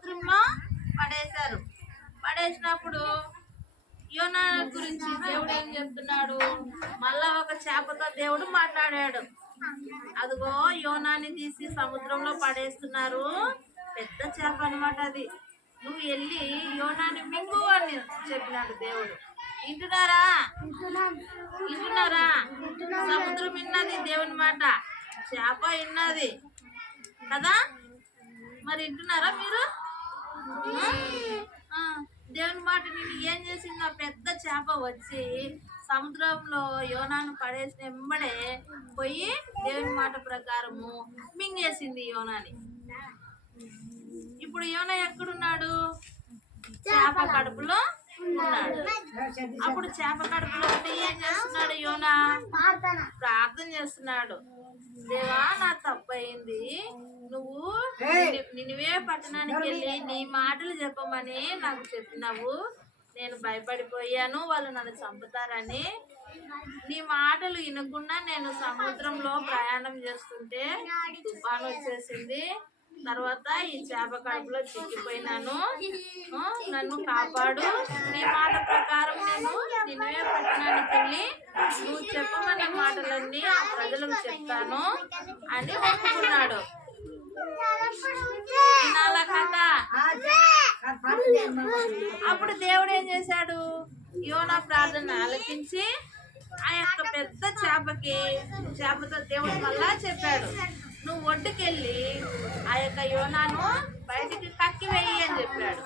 సముద్రంలో పడేశారు. పడేసినప్పుడు యోనా గురించి దేవుడు ఏం చెప్తున్నాడు? మళ్ళా ఒక చేపతో దేవుడు మాట్లాడాడు. అదిగో యోనాని తీసి సముద్రంలో పడేస్తున్నారు, పెద్ద చేప అనమాట అది. నువ్వు వెళ్ళి యోనాని మింగు అని చెప్పినాడు దేవుడు. వింటున్నారా? వింటున్నారా? సముద్రం విన్నది దేవుని మాట, చేప విన్నది కదా. మరి వింటున్నారా మీరు? దేవుని మాట నేను ఏం చేసింది? ఆ పెద్ద చేప వచ్చి సముద్రంలో యోనాను పడేసిన వెంబడే పోయి దేవుని మాట ప్రకారము మింగేసింది యోనాని. ఇప్పుడు యోనా ఎక్కడున్నాడు? చేప కడుపులో ఉన్నాడు. అప్పుడు చేప కడుపులో ఉంటే ఏం చేస్తున్నాడు యోనా? ప్రార్థన చేస్తున్నాడు. దేవా, నా తప్పు అయింది, నువ్వు నినివే పట్టణానికి వెళ్ళి నీ మాటలు చెప్పమని నాకు చెప్పినావు. నేను భయపడిపోయాను, వాళ్ళు నన్ను చంపుతారని. నీ మాటలు వినకుండా నేను సముద్రంలో ప్రయాణం చేస్తుంటే తుఫాను వచ్చేసింది. తర్వాత ఈ చేప కడుపులో చిక్కిపోయినాను. నన్ను కాపాడు, నీ మాట ప్రకారం నేను నినివే పట్టణానికి వెళ్ళి నువ్వు చెప్పమన్న మాటలన్నీ ఆ ప్రజలకు చెప్తాను అని ఒప్పుకున్నాడు. వినాలా కథ? అప్పుడు దేవుడు ఏం చేశాడు? యోనా ప్రార్థన ఆలకించి ఆ యొక్క పెద్ద చేపతో దేవుడు మళ్ళా చెప్పాడు, నువ్వు ఒడ్డుకెళ్ళి ఆ యొక్క యోనాను బయటికి కక్కి వెయ్యి అని చెప్పాడు.